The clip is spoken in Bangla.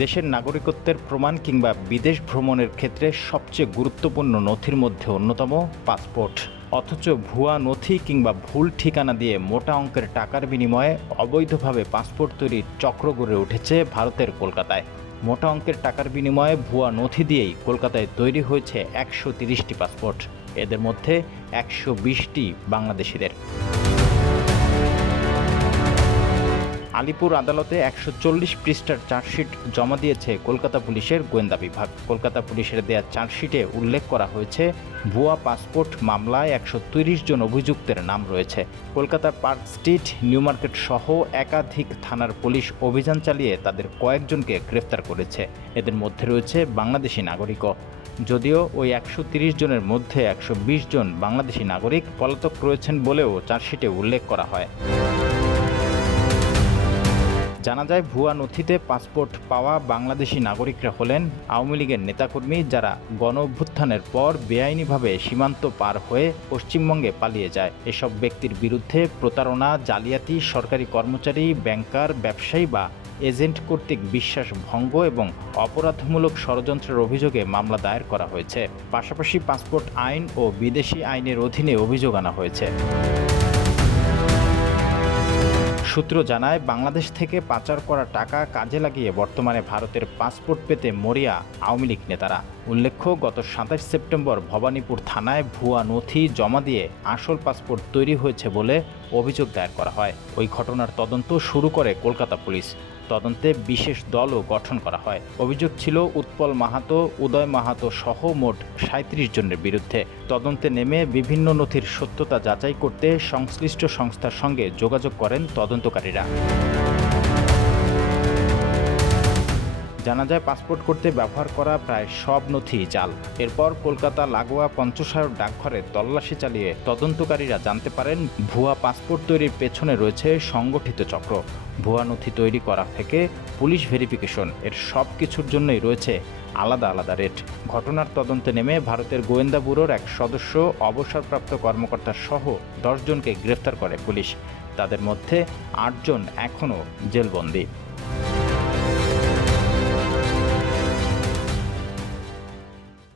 দেশের নাগরিকত্বের প্রমাণ কিংবা বিদেশ ভ্রমণের ক্ষেত্রে সবচেয়ে গুরুত্বপূর্ণ নথির মধ্যে অন্যতম পাসপোর্ট। অথচ ভুয়া নথি কিংবা ভুল ঠিকানা দিয়ে মোটা অঙ্কের টাকার বিনিময়ে অবৈধভাবে পাসপোর্ট তৈরির চক্র গড়ে উঠেছে ভারতের কলকাতায়। মোটা অঙ্কের টাকার বিনিময়ে ভুয়া নথি দিয়েই কলকাতায় তৈরি হয়েছে 130টি পাসপোর্ট। এদের মধ্যে 120টি বাংলাদেশিদের। আলিপুর আদালতে 140 পৃষ্ঠার চার্জশিট জমা দিয়েছে কলকাতা পুলিশের গোয়েন্দা বিভাগ। কলকাতা পুলিশের দেয়া চার্জশিটে উল্লেখ করা হয়েছে, ভুয়া পাসপোর্ট মামলায় 130 জন অভিযুক্তের নাম রয়েছে। কলকাতার পার্ক স্ট্রিট, নিউ মার্কেট সহ একাধিক থানার পুলিশ অভিযান চালিয়ে তাদের কয়েকজনকে গ্রেফতার করেছে। এদের মধ্যে রয়েছে বাংলাদেশি নাগরিকও। যদিও ওই 130 জনের মধ্যে 120 জন বাংলাদেশি নাগরিক পলাতক রয়েছেন বলেও চার্জশিটে উল্লেখ করা হয়। জানা যায়, ভুয়া নথিতে পাসপোর্ট পাওয়া বাংলাদেশি নাগরিকরা হলেন আওয়ামী লীগের নেতাকর্মী, যারা গণঅভ্যুত্থানের পর বেআইনিভাবে সীমান্ত পার হয়ে পশ্চিমবঙ্গে পালিয়ে যায়। এসব ব্যক্তির বিরুদ্ধে প্রতারণা, জালিয়াতি, সরকারি কর্মচারী, ব্যাংকার, ব্যবসায়ী বা এজেন্ট কর্তৃক বিশ্বাস ভঙ্গ এবং অপরাধমূলক ষড়যন্ত্রের অভিযোগে মামলা দায়ের করা হয়েছে। পাশাপাশি পাসপোর্ট আইন ও বিদেশি আইনের অধীনে অভিযোগ আনা হয়েছে। সূত্র জানায়, বাংলাদেশ থেকে পাচার করা টাকা কাজে লাগিয়ে বর্তমানে ভারতের পাসপোর্ট পেতে মরিয়া আওয়ামী লীগ নেতারা। উল্লেখ্য, গত 27 সেপ্টেম্বর ভবানীপুর থানায় ভুয়া নথি জমা দিয়ে আসল পাসপোর্ট তৈরি হয়েছে বলে অভিযোগ দায়ের করা হয়। ওই ঘটনার তদন্ত শুরু করে কলকাতা পুলিশ। তদন্তে বিশেষ দলও গঠন করা হয়। অভিযোগ ছিল উৎপল মাহাতো, উদয় মাহাতো সহ মোট 37 জনের বিরুদ্ধে। তদন্তে নেমে বিভিন্ন নথির সত্যতা যাচাই করতে সংশ্লিষ্ট সংস্থার সঙ্গে যোগাযোগ করেন তদন্তকারীরা। জানা যায়, পাসপোর্ট করতে ব্যবহার করা প্রায় সব নথি জাল। এরপর কলকাতা লাগোয়া পঞ্চশায়র ডাকঘরে তল্লাশি চালিয়ে তদন্তকারীরা জানতে পারেন, ভুয়া পাসপোর্ট তৈরির পেছনে রয়েছে সংগঠিত চক্র। ভুয়া নথি তৈরি করা থেকে পুলিশ ভেরিফিকেশন, এর সব কিছুর জন্যই রয়েছে আলাদা আলাদা রেট। ঘটনার তদন্তে নেমে ভারতের গোয়েন্দা ব্যুরোর এক সদস্য, অবসরপ্রাপ্ত কর্মকর্তা সহ 10 জনকে গ্রেফতার করে পুলিশ। তাদের মধ্যে 8 জন এখনও জেলবন্দী।